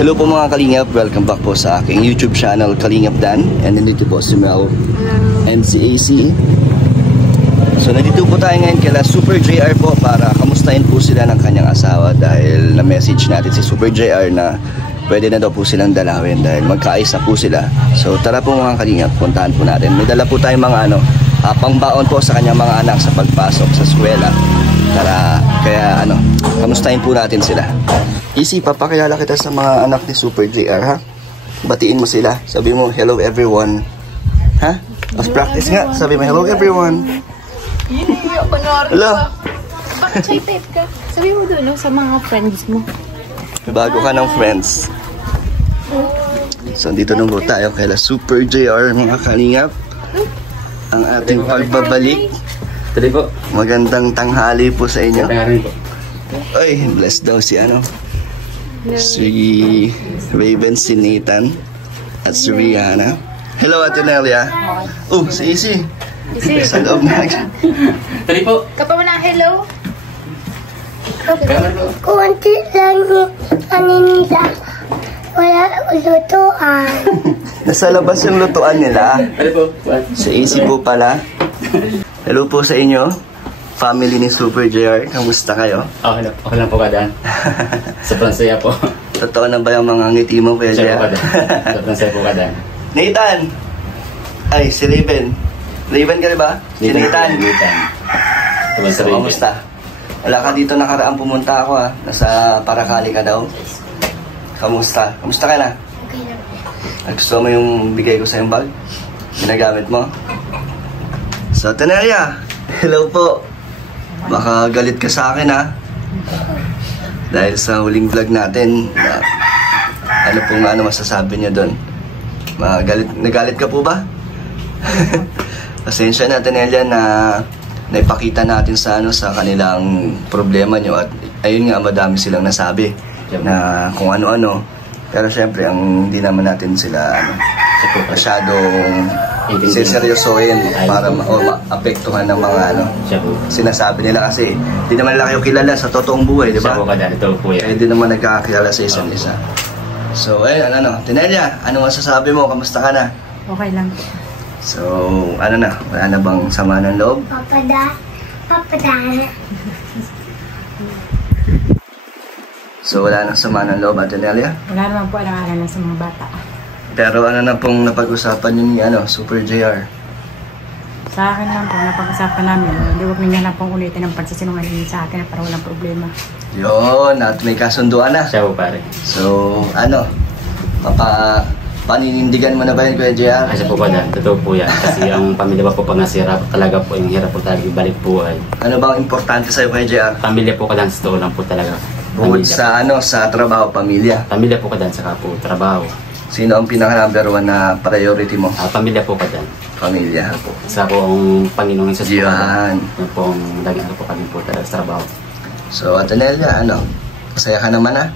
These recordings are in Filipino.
Hello po mga Kalingap, welcome back po sa aking YouTube channel Kalingap Dan. And nandito po si Mel and si AC. So nandito po tayo ngayon kila Super JR po para kamustahin po sila ng kanyang asawa. Dahil na-message natin si Super JR na pwede na daw po silang dalawin dahil magkaayos na po sila. So tara po mga Kalingap, puntahan po natin. May dala po tayong mga pangbaon po sa kanyang mga anak sa pagpasok sa eskwela. Kaya kamustahin po natin sila. Easy, papakilala kita sa mga anak ni Super JR, ha? Batiin mo sila. Sabi mo, hello everyone. Ha? As practice nga. Sabi mo, hello everyone. Hello. Bakit excited ka? Sabi mo doon sa mga friends mo. May bago ka ng friends. So, dito nung tayo kay Super JR, mga Kalingap. Ang ating pagbabalik. Tuloy po. Magandang tanghali po sa inyo. Tanghali po. Ay, bless daw si si Raven, si Nathan, at si Rihanna. Hello, Ate Nelia. Oh, si Easy. Sa loob na. Tuloy po. Kapag mo na hello? Kunti lang yung kaninila. Wala lutuan. Nasa labas yung lutuan nila. Tuloy po. Si Easy po pala. Hello po sa inyo, family ni Super JR. Kamusta kayo? Okay lang po kadaan. Sobrang saya po. Totoo na ba yung mga ngiti mo, Kuya Saya po JR? kadaan. Sobrang saya po kadaan. Nathan! Ay, si Raven. Raven ka ba? Si Nathan. So, kamusta? Wala ka dito nakaraan, pumunta ako, ha? Nasa Paracali ka daw. Kamusta? Kamusta ka na? Okay lang. Gusto mo yung bigay ko sa yung bag? Ginagamit mo? So, Tenelia, hello po. Baka galit ka sa akin, ha? Dahil sa huling vlog natin, ano masasabi niyo doon? Nagalit ka po ba? Pasensya na, Tenelia, na naipakita natin sa kanilang problema nyo. At ayun nga, madami silang nasabi na kung ano-ano. Pero syempre, hindi naman natin sila masyadong seryosohin para maapektuhan ng mga sinasabi nila kasi hindi naman nila kayo kilala sa totoong buhay, di ba? Hindi naman nagkakilala sa isa't isa. So, ayun, Tenelia, ano masasabi mo? Kamusta ka na? Okay lang po. So, wala na bang sama ng loob? Papada. So, wala nang sama ng loob, Ate Nelia? Wala naman po alang-alang sa mga bata. Pero ano na pong napag-usapan nyo ni Super JR? Sa akin lang po, napag-usapan namin. Hindi huwag niya na pong ulitin ang pagsisinungaling sa akin para walang problema. Yun, at may kasunduan na. Siya po pare. So, paninindigan mo na ba yun, Kuya JR? Kasi po kadaan. Totoo po yan. Kasi ang pamilya po pag nasira, talaga po yung hirap po talaga ibalik buhay. Ano bang importante sa'yo, Kuya JR? Pamilya po kadaan. Totoo lang po talaga. Bukod sa sa trabaho, pamilya. Pamilya po kadaan, saka po trabaho. Sino ang pinaka-number 1 na priority mo? Pamilya po kadaan. Pamilya. Sa po ang Panginoong Jesus po. Yan. Yung po ang lagyan ko po kami po talaga sa trabaho. So, Ate Nelia, masaya ka naman, ha?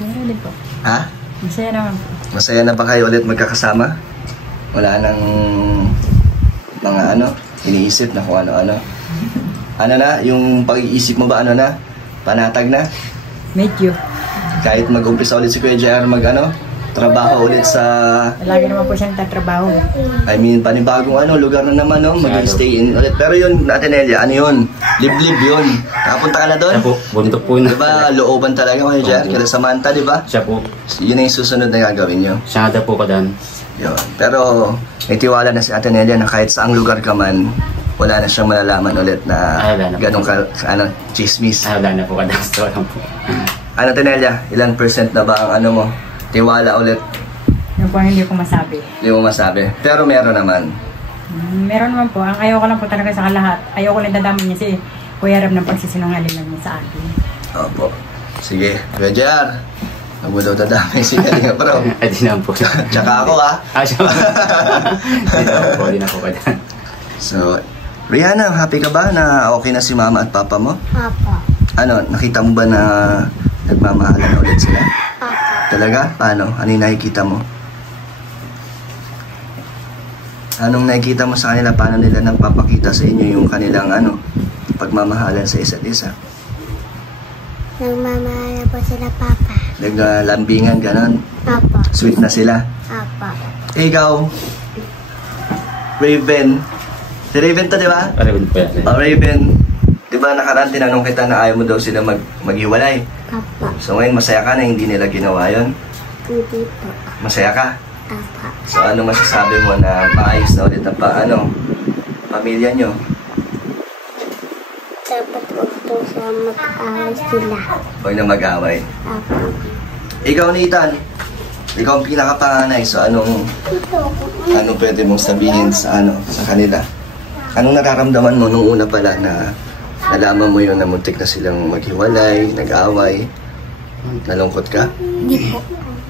Masaya din po. Ha? Masaya naman po. Masaya na ba kayo ulit magkakasama? Wala nang mga iniisip na kung ano-ano? Yung pag-iisip mo ba panatag na? Medyo. Kahit mag-umpisa ulit si Kuya JR trabaho ulit sa... Lagi naman po siyang tatrabaho. panibagong lugar na naman, mag-stay in ulit. Pero yun, Ate Nelia, yun? Liblib yun. Nakapunta ka na doon? Siya po, bundok po na. Diba, looban talaga Kuya JR? Kaya Samantha, diba? Siya po. Yun yung susunod na gagawin nyo. Siya nga po kadaan. Yun. Pero, may tiwala na si Ate Nelia na kahit saang lugar ka man, wala na siyang malalaman ulit na ganun chismis. Wala na po kadaan. So, lang po. Ate Nelia, ilang % na ba ang mo? Tiwala ulit? Yung po hindi ko masabi. Hindi mo masabi. Pero meron naman. Meron naman po. Ang ayaw ko lang po talaga sa lahat. Ayaw ko lang dadamin niya si Kuya Rab ng pagsisinungaling lang niya sa akin. Opo. Sige. Kuya JR. Huwag mo daw dadamay si Kalinga Bro. Ay, di naman po. Tsaka ako, ha? Siya po. Di na po kadaan. So, Rihanna, happy ka ba na okay na si mama at papa mo? Papa. Nakita mo ba na nagmamahalan ulit sila? Papa. Talaga? Paano? Ano yung nakikita mo? Anong nakikita mo sa kanila? Paano nila nagpapakita sa inyo yung kanilang pagmamahalan sa isa't isa? Nagmamahal po sila, Papa. Naglambingan, ganon. Papa. Sweet na sila. Papa. Ikaw, Raven. Si Raven to, di ba? Raven po yan. Oh, Raven. Di ba nakaraan tinanong kita na ayaw mo daw sila maghiwalay? Papa. So ngayon masaya ka na hindi nila ginawa yun? Hindi po. Masaya ka? Papa. So ano masasabi mo na maayos na ulit ang pamilya nyo? Dapat huwag po siya mag-away sila. Huwag na mag-away. Papa. Ikaw, Nathan. Ikaw ang pinakapanganay. So anong pwede mong sabihin sa kanila? Anong nararamdaman mo nung una pala na nalaman mo yun na muntik na silang maghiwalay, nag-away? Nalungkot ka? Hindi po.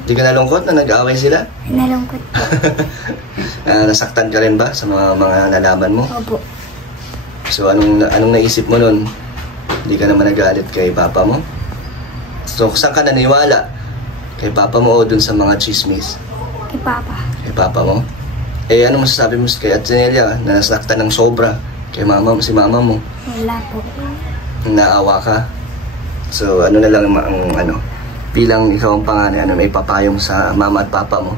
Hindi ka nalungkot na nag-away sila? Nalungkot po. Nasaktan ka rin ba sa mga nalaman mo? Opo. So anong naisip mo nun? Hindi ka naman nagalit kay papa mo? So saan ka naniwala? Kay papa mo o dun sa mga chismis? Kay Papa. Kay papa mo? Eh ano masasabi mo kay Atenelia na nasaktan ng sobra kay si mama mo? Wala po. Naawa ka? So ano na lang bilang ikaw ang panganay, may papayong sa mama at papa mo?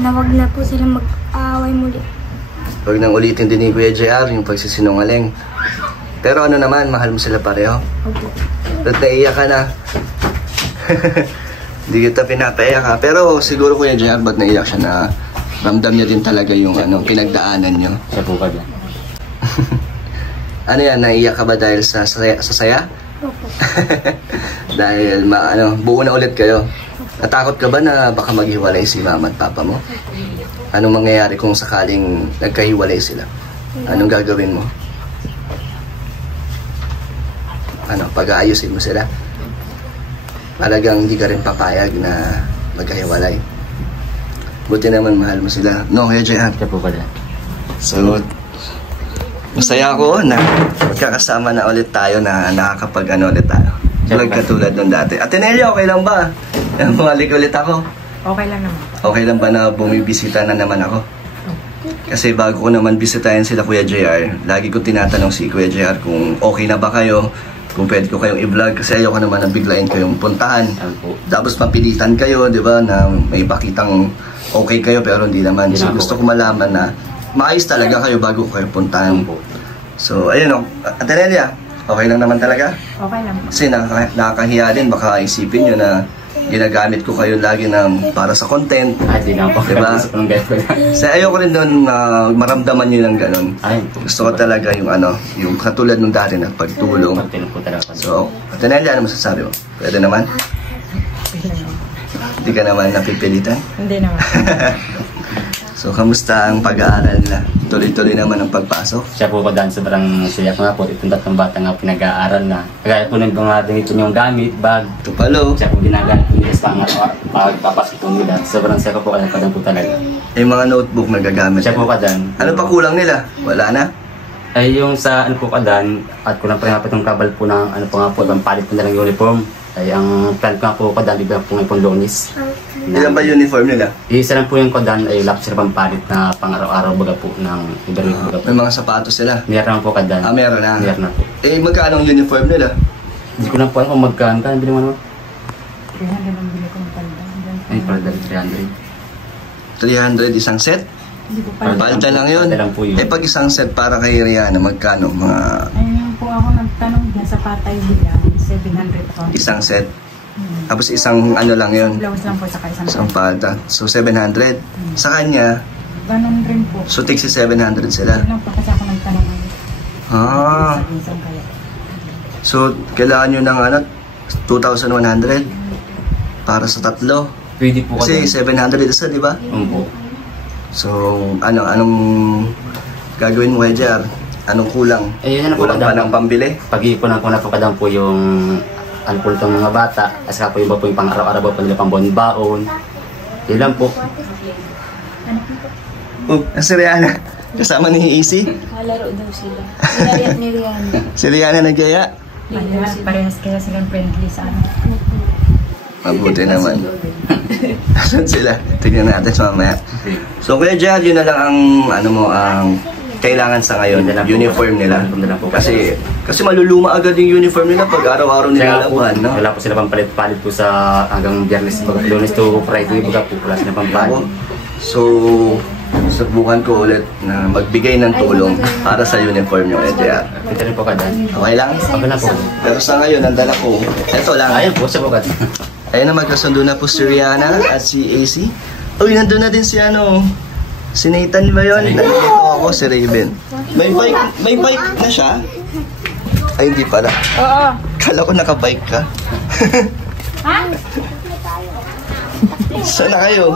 Na wag na po sila mag-away muli. Huwag nang ulitin din ni Kuya JR yung pagsisinungaling. Pero ano naman, mahal mo sila pareho? Opo. Ba't naiyak ka na? Hindi kita pinapaiyak ha. Pero siguro Kuya JR, ba't naiyak siya na ramdam niya din talaga yung pinagdaanan niyo? Siya po ka dyan. Ano yan, naiyak ka ba dahil sa saya? Opo. Dahil buo na ulit kayo. Natakot ka ba na baka maghiwalay si mama at papa mo? Anong mangyayari kung sakaling nagkahiwalay sila? Anong gagawin mo? Pag-aayusin mo sila? Talagang hindi ka rin papayag na magkahiwalay. Buti naman mahal mo sila. No, Kuya JR. Siya po ka dyan. So, masaya ako na magkakasama na ulit tayo na nakakapag ulit tayo. Vlog katulad nung dati. Atenelia, okay lang ba? Bumalik ulit ako. Okay lang naman. Okay lang ba na bumibisita na naman ako? Kasi bago ko naman bisitahin sila Kuya JR, lagi ko tinatanong si Kuya JR kung okay na ba kayo, kung pwede ko kayong i-vlog kasi ayoko naman na biglayin kayong puntahan. Tapos mapilitan kayo, di ba, na may pakitang okay kayo pero hindi naman. So gusto ko malaman na maayos talaga kayo bago ko kayo puntahan. So ayun Atenelia, okay lang naman talaga? Okay lang. Kasi nakakahiya din, baka isipin nyo na ginagamit ko kayo lagi para sa content. Di na po. Diba? Kasi ayoko rin doon maramdaman nyo ng ganun. Gusto ko talaga yung katulad nung dati na pagtulong. So, Atenelia, ano masasabi mo? Pwede naman? Hindi ka naman napipilitan? Hindi naman. So, kamusta ang pag-aaral nila? Tuloy-tuloy naman ang pagpasok? Siya po ko dyan, sobrang siya ko nga po. Itong tatlong bata nga pinag-aaral na. Kaya po nagbangadang ito yung gamit, bag. Tupalo. Siya po ginagamit po nila sa pagpapasok po nila. Sobrang siya po kaya po talaga. Yung mga notebook na gagamit. Siya po ka dyan. Ano pa kulang nila? Wala na? Ay yung sa po ka dyan, at kulang pa rin itong kabal po ng po nga po, ibang palit po na ng uniform. Ay ang plan ko nga po ka dyan, ibang po nga pong Lunis. Ilan ba uniform nila? Isa lang po yung kodan ay lapis na pampalit na pang-araw-araw baga po ng Iberwit baga po. May mga sapatos sila? Meron po kodan. Meron na? Meron na po. Magkano ang uniform nila? Hindi ko lang po alam kung magkano. Kano bili mo naman? 300 ang bili ko ng palda. Ay, palda 300. 300 isang set? Hindi ko palda. Palda lang yun? Palda lang po yun. Pag isang set para kay Rihanna, magkano? Ayun po ako nagtanong dyan sa Patay bilang 700 po. Isang set? Tapos isang lang yun? Blouse lang po sa isang Isang palda. So 700. Sa kanya, ganun rin po. so tigsi 700 sila. Yun lang po kasi ako nagtanong. Isang kaya. So kailangan nyo ng 2,100 para sa tatlo. Pwede po Kasi kodan. 700 isa, di ba? Po. So anong gagawin mo kay JR? Anong kulang? Eh, yun na po Kulang pa ng pambili? Pag-iipunan ko na po kadan po yung po itong mga bata. Kasi po yung iba po yung pang-araw-araw po nila pang baon. Yun lang po. Si Rihanna. Kasama ni Easy. Malaro daw sila. Sinariat ni Rihanna. Si Rihanna nagyaya. Parehas kaya silang friendly sa Mabuti naman. Asan sila? Tignan natin sa mamaya. So Kuya Jad, yun na lang ang ang kailangan sa ngayon, Yun na lang po. uniform nila. Yun na lang po. Kasi maluluma agad yung uniform nila pag araw-araw Kaya po, nilalaban, no? wala po sila pang palit-palit po sa hanggang Biyernes, Lunes to Friday, baga po wala sila pang palit. So, subukan ko ulit na magbigay ng tulong para sa uniform nyo, EJR. Ito rin po kadan. Okay lang? Okay na po. Pero sa ngayon, ang dala ko, eto lang. Ayun po, siya po kadan. Ayun na, magkasundo na po si Rihanna at si AC. Uy, nandun na din si si Nathan ba yun? Nandito ako, si Raven. May bike na siya? Ay, hindi pala. Oo. Kala ko nakabike ka. Ha? Saan na kayo?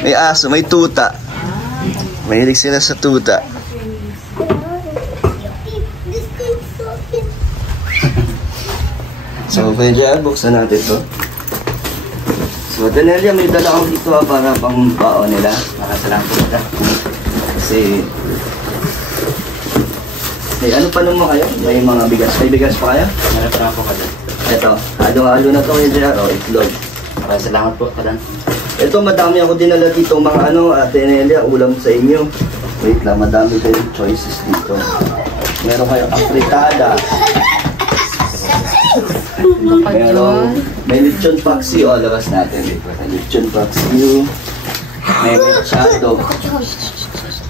May aso, may tuta. Mahilig sila sa tuta. So, pwede buksan natin to. So, Danelia, may dala akong dito para pang baon nila. Para sa lang po kadan. Kasi, may ano pa naman kayo? May mga bigas. May bigas pa kayo? Meron pa naman po kadan. Ito, halo-halo na to kay JR. O, itlog. Maraming salamat po kadan. Ito, madami ako dinala dito. Mga Danelia, ulam sa inyo. Wait lang, madami kayong choices dito. Meron kayong afritada. Meron, may lechon paksi. O, labas natin. May lechon paksi. May mechado.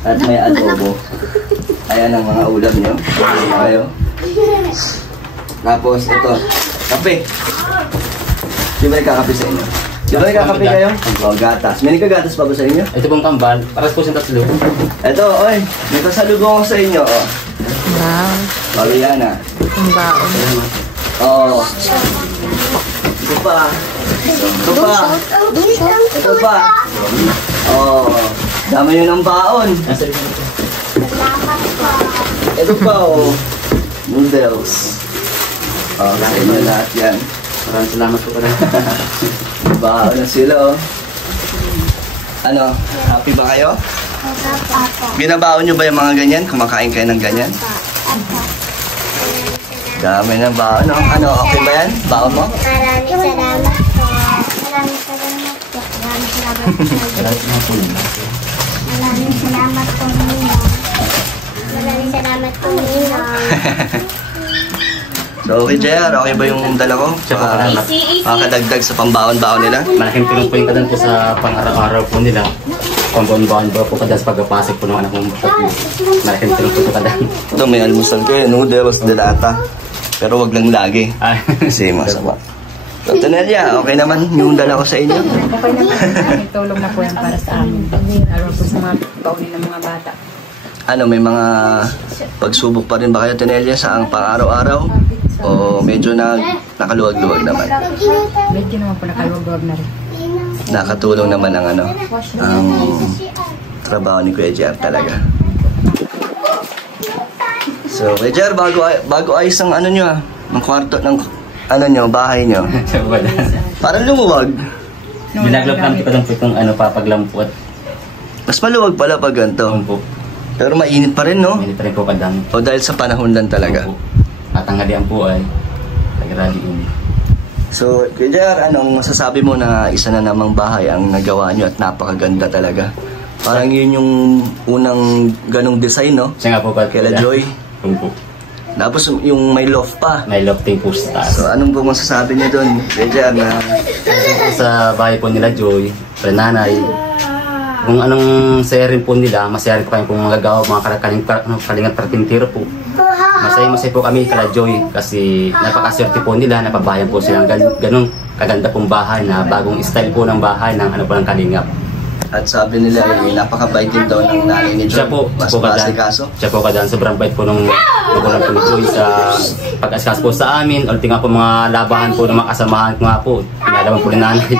At may adobo. Ayan ang mga ulam nyo. Ayo. Tapos, ito. Kape. Di ba nagkakape sa inyo? Di ba nagkakape kayo? O, gatas. May nagkagatas pa ba sa inyo? Ito pong kambal, para po siyang tatlo. Ito, oy. May kasalubong ako sa inyo. O. Wow. O, Rihanna. Ang baon. Oo. Ito pa. Ito pa. Ito pa. Oo. Dami yun ng baon. Ito pa, oh. Noodles. Oh, sa inyo lahat yan. Maraming salamat po kadan. Baon na sila, oh. Ano? Happy ba kayo? Binabaon nyo ba yung mga ganyan? Kumakain kayo ng ganyan? Dami ng baon, oh. Ano, okay ba yan? Baon mo? Maraming salamat po. Maraming salamat po. Maraming salamat po. Maraming salamat po, Ninong. Maraming salamat po, Ninong. So, okay, JR, okay ba yung dala ko? Makakadagdag sa pambaon-baon nila? Malaking tulong po yung kadan po sa pang-araw-araw po nila. Pang-baon-baon po kadan sa pagpapasok po ng anak mong tatlo. Malaking tulong po kadan. Ito, may almusal ko, noodles, delata. Pero wag lang lagi. Kasi masama. So, Danelia, okay naman yung dala ko sa inyo? Okay na po. May tulong na po yan para sa amin. Lalo po sa mga paunin ng mga bata. Ano, may mga pagsubok pa rin ba kayo, Danelia, sa ang pang-araw-araw? O medyo nakaluwag-luwag naman? Medyo naman po nakaluwag-luwag na rin. Nakatulong naman ang trabaho ni Kuya JR talaga. So, Kuya JR, bago ayos ang nyo ng kwarto ng bahay nyo. Siya po kadan. Parang lumuwag. Ginaglapan ko kadan po itong papaglampot. Mas maluwag pala pag ganito. Po. Pero mainit pa rin, no? Minit pa rin po kadan. O dahil sa panahon lang talaga. At ang halian po ay nagraliin. So, Kuya JR, anong masasabi mo na isa na namang bahay ang nagawa nyo at napakaganda talaga? Parang yun yung unang ganong design, no? Siya nga po Kaila Joy. Po. Tapos yung may loft pa. May lofting po sa taas. So, anong po masasabi niyo doon, Kuya JR, na Sa bahay po nila Joy, nanay, kung anong saya rin po nila, masaya rin po kami kung magagawa mga kalingat karpintero po. Masaya po kami kala Joy kasi napakaswerte po nila, napabayan po silang ganong kaganda pong bahay na bagong style po ng bahay ng po ng kalingap. at sabi nila napakabait din daw ng nanay ni Joy. Siya po, Mas kaso. Siya po kadan, sobrang bait po nung magulang po ni Joy sa pag-askas po sa amin. Ulti nga po mga labahan po ng mga kasamahan ko nga po. Pinalaban po ni nanay.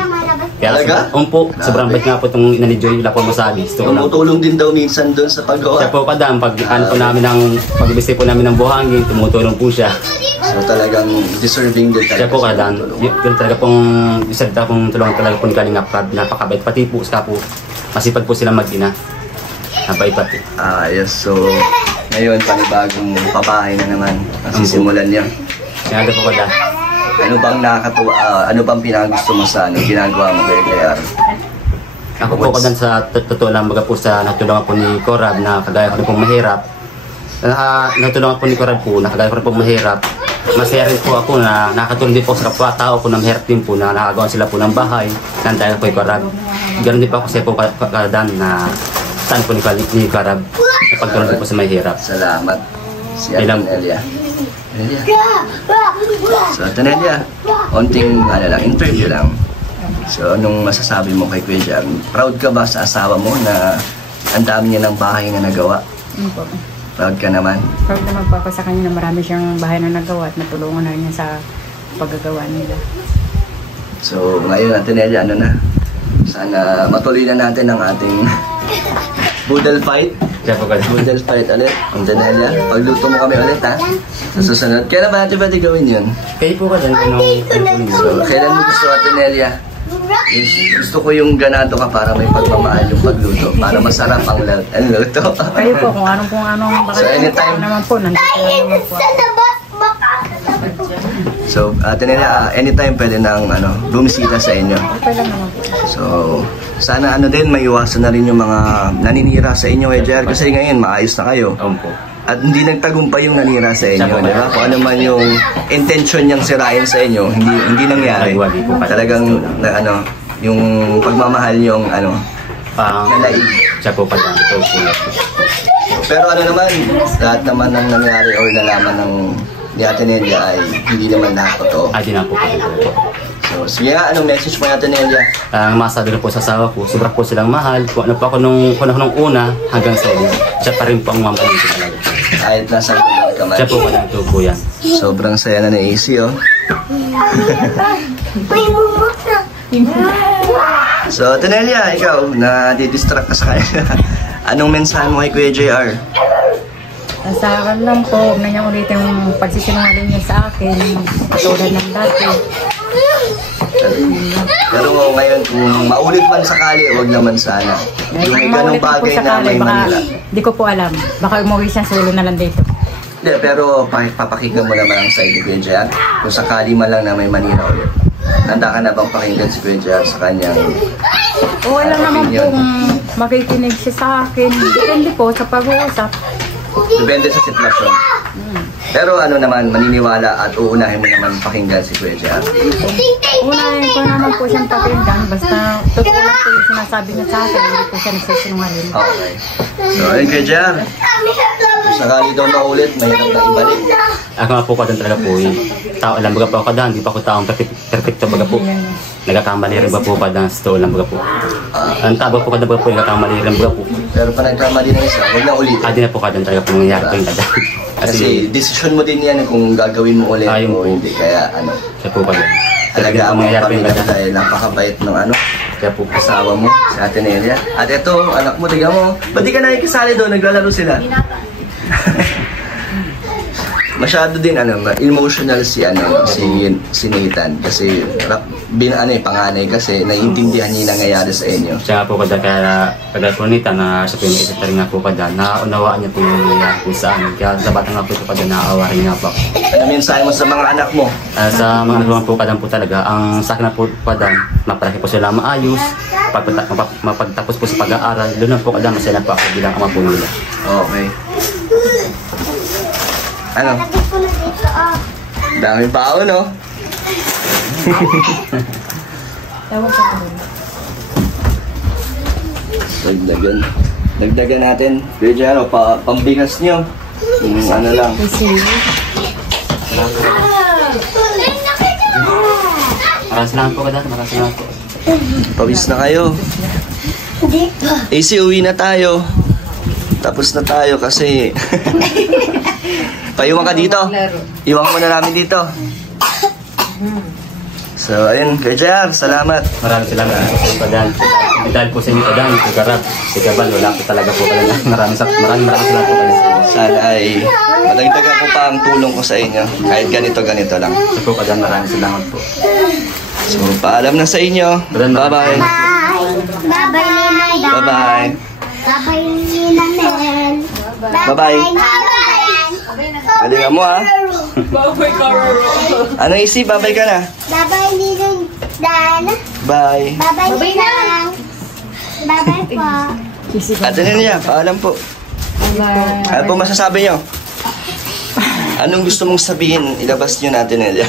Talaga? Po, sobrang bait nga po itong ina ni Joy, wala po masabi. Tumutulong din daw minsan doon sa paggawa. Siya po kadan, pag ano po namin ng pag-ibigay po namin ng buhangin, tumutulong po siya. So talagang deserving din talaga. Siya po kadan, yun talaga pong isa pong tulungan talaga po ni Kalingap Rab, napakabait. Pati po sa po, masipag po silang mag-ina. Nabait pati. Yes. So ngayon panibagong pabahay na naman ang sisimulan niya. Kaya po kadan. Ano bang nakakatuwa, ano bang pinagusto mo sa ginagawa mo kay JR? Ako po kadan sa totoo lang baga po sa natulungan po ni Corab na kagaya ko rin pong mahirap. Natulungan po ni Corab po na kagaya ko rin pong mahirap. Masaya rin po ako na nakatulong din po sa kapwa-tao po na mahirap din po na nakagawa sila po ng bahay ng dahil po ni Corab. Ganoon din po ako sa po kadan na saan po ni Corab na pagtulong din po sa mahirap. Salamat. Si Atenelia. So Atenelia, onting interview lang. So, anong masasabi mo kay Kuya Jar? Proud ka ba sa asawa mo na ang dami niya ng bahay na nagawa? Po. Proud ka naman? Proud naman po ako sa kanya na marami siyang bahay na nagawa at natulungan na rin niya sa paggagawa nila. So, ngayon Atenelia, sana matuloy na natin ang ating boodle fight. Boodle fight ulit. Atenelia, pagluto mo kami ulit ha. Sa susunod. Kailan ba natin pwede gawin yun? Kayo po kadan So, kailan mo gusto Atenelia? Gusto ko yung ganado ka para may pagmamahal yung pagluto. Para masarap ang luto. Kayo po, kung anong baka So, anytime. naman po, nandito naman po. So, Atenelia, anytime pwede nang bumisita sa inyo. Okay lang naman po. So, sana din maiwasan na rin yung mga naninira sa inyo, Jar, kasi ngayon maayos na kayo. po. At hindi nagtagumpay yung nanira sa inyo, di ba? Kung ano man yung intention niyang sirain sa inyo, hindi nangyari. Talagang yung pagmamahal yung nalaig. Siya po kadan. Ito po. Pero naman, lahat naman ng nangyari o nalaman ng ni Atenelia ay hindi naman lahat totoo. Di na po kadan. So, sige nga, anong message mo Atenelia? Ang masabi ko po sa asawa ko, sobra po silang mahal. Kung ano pa ako nung una hanggang sa iyo, siya pa rin po ang mamahalin ko talaga. Kahit nasa lugar ka man. Siya po kadan ito po yan. Sobrang saya na ni AC, oh. So, Atenelia, ikaw, na-distract ka sa kanya. Anong mensahe mo kay Kuya JR? Sa akin lang po, huwag na niya ulitin yung pagsisinungaling niya sa akin. Tulad ng dati. Pero ngayon, kung maulit man sakali, huwag naman sana. Yung may ganong bagay na may Manila. Hindi ko po alam. Baka umuwi siya solo na lang dito. Hindi, pero papakinggan mo naman ang side ni Kuya JR. Kung sakali man lang na may Manila ulit. Nanda ka na bang pakinggan si Kuya JR sa kanyang O wala naman po kung makikinig siya sa akin. Depende po sa pag-uusap. Depende sa sitwasyon. Pero naman, maniniwala at uunahin mo naman pakinggan si Kuya JR. Unahin ko naman po siyang pakinggan. Basta totoo lang po yung sinasabi niya sa akin. Hindi po siya nagsisinungaling. Okay. So, ayun Kuya JR. Kung sakali daw maulit, mahirap na ibalik. Ako nga po kadan talaga po. Tao lang baga po ako kadan. Hindi pa ako taong perfecto baga po. Nagkakamali rin ba po kadan sa tao lang baga po. Ang tabo po kadan baga po. Nagkakamali rin baga po. Pero pa nagkamali na isa, huwag na ulit. Di na po kadan talaga po nangyayari po yung kadan. Kasi decision mo din yan kung gagawin mo ulit o hindi. Kaya Siya po kadan. alagaan mo ang Nangyayari po yung pamilya kadan. dahil napakabait ng kaya po kasawa mo, si Atenelia. At ito, anak mo, tignan mo. Ba't di ka nakikisali doon? Naglalaro sila. Masyado din emotional si Nathan kasi panganay kasi naiintindihan niya yung nangyayari sa inyo. Siya po kadan kaya po nita na siya po yung isip rin nga po kadan. Naunawaan niya po yung nangyayari po sa amin. Kaya sa bata nga po ito kadan naawa rin nga po. Ano mensahe mo sa mga anak mo? Sa mga anak po kadan po talaga, ang sa akin na po kadan, mapalaki po sila maayos, mapagtapos po sa pag-aaral, doon na po kadan masaya na po ako bilang ama po nila. Okay. Daming bao, no? Ewan ko po. Dagdagan natin. Pwede pambigas nyo. Lang. Kasi, Maraming salamat po kadan, maraming salamat po. Pawis na kayo. AC, uwi na tayo. Tapos na tayo kasi paiwan ka dito. Iwan mo na namin dito. So, ayun, Kuya JR, salamat. Maraming salamat po sa kadan. Dahil po sa inyo kadan, si Karab, si Gabal, wala po talaga po kadan. Maraming salamat po kadan. Sana ay madagdagan ko pa ang tulong ko sa inyo. Kahit ganito lang. Sa po kadan, maraming salamat po. So, paalam na sa inyo. Bye-bye. Bye. Bye-bye, Ninay. Bye-bye. Bye-bye, Ninay. Bye-bye. Galingan mo, ha? Ano, Isi? Bye-bye ka na. Bye-bye, Ninay. Dan. Bye. Bye-bye, Ninay. Bye-bye po. Ate Nelia, paalam po. Ano po masasabi nyo? Anong gusto mong sabihin? Ilabas nyo natin, Nelia.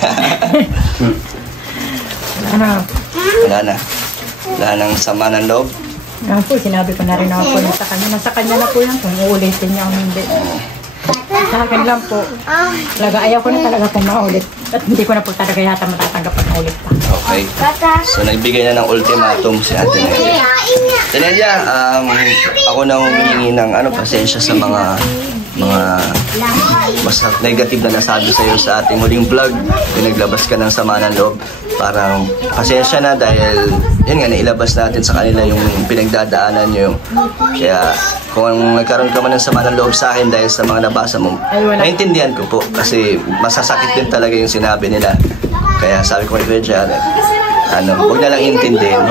Ano? Wala na. Wala nang sama ng loob. Ano po, sinabi ko na rin ako po sa kanya. Nasa kanya na po yan kung uulitin niya o hindi. Sa akin lang po. Talaga ayaw ko na talaga kung maulit. At hindi ko na po talaga yata matatanggap pag maulit pa. Okay. So, nagbigay na ng ultimatum si Ate Nelia. Ate Nelia, ako na humingi ng pasensya sa mga mas negative na nasabi sa'yo sa ating huling vlog. Pinaglabas ka ng sama ng loob. Parang pasensya na dahil yun nga, nailabas natin sa kanila yung pinagdadaanan nyo. Kaya kung nagkaroon ka man ng sama ng loob sa akin dahil sa mga nabasa mo, naintindihan ko po kasi masasakit din talaga yung sinabi nila. Kaya sabi ko kay Kuya Jared, huwag na lang intindihin.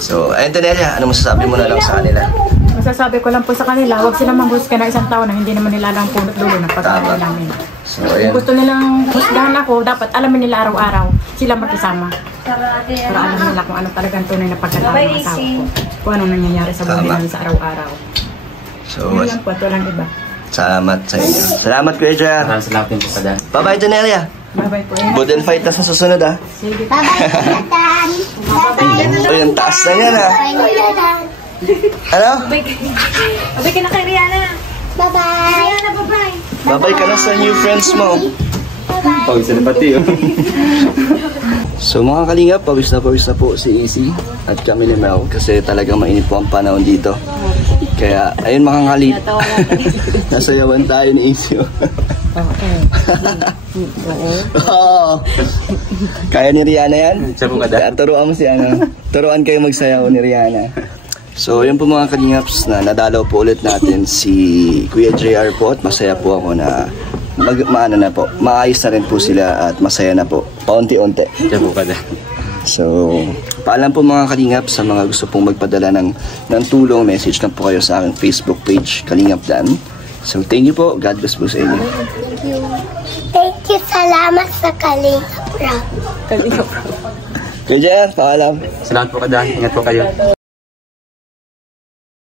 So, ayun Nelia, ano masasabi mo na lang sa kanila? Masasabi ko lang po sa kanila, huwag silang manghusga na isang taon na hindi naman nila lang punot dulo ng pag-aaral namin. So, kung gusto nilang husgahan ako, dapat alamin nila araw-araw sila magkasama. Para alam nila kung ano talagang tunay na pagkatao ng asawa ko. Kung ano nangyayari sa buhay namin sa araw-araw. So, yun lang po, ito lang iba. Salamat sa inyo. Salamat Kuya Jared. Maraming salamat din po sa dyan. Bye-bye Nelia. Bye-bye po. Budel fight na sa susunod Sige. Bye-bye, Kuya. Bye-bye. Uy, ang taas na yan Ano? Bye-bye ka na kay Rihanna. Bye-bye. Rihanna, bye-bye. Bye-bye ka na sa new friends mo. Bye-bye. Pawis na pati yun. So mga kalingap, pawis na po si AC at kami ni Mel kasi talagang mainit po ang panahon dito. Kaya ayun mga kalip, nasayawan tayo ni AC. Oo. Kaya ni Rihanna yan? Kaya turuan kayo magsayaw ni Rihanna. So yun po mga kalingaps na nadalaw po ulit natin si Kuya JR po at masaya po ako na maayos na rin po sila at masaya na po paunti-unti. So paalam po mga kalingap sa mga gusto pong magpadala ng tulong, message na po kayo sa aking Facebook page Kalingap Dan. So thank you po, God bless po sa inyo. Thank you, salamat sa Kalingap Rock. Kuya JR, paalam. Salamat po ka dyan. Ingat po kayo.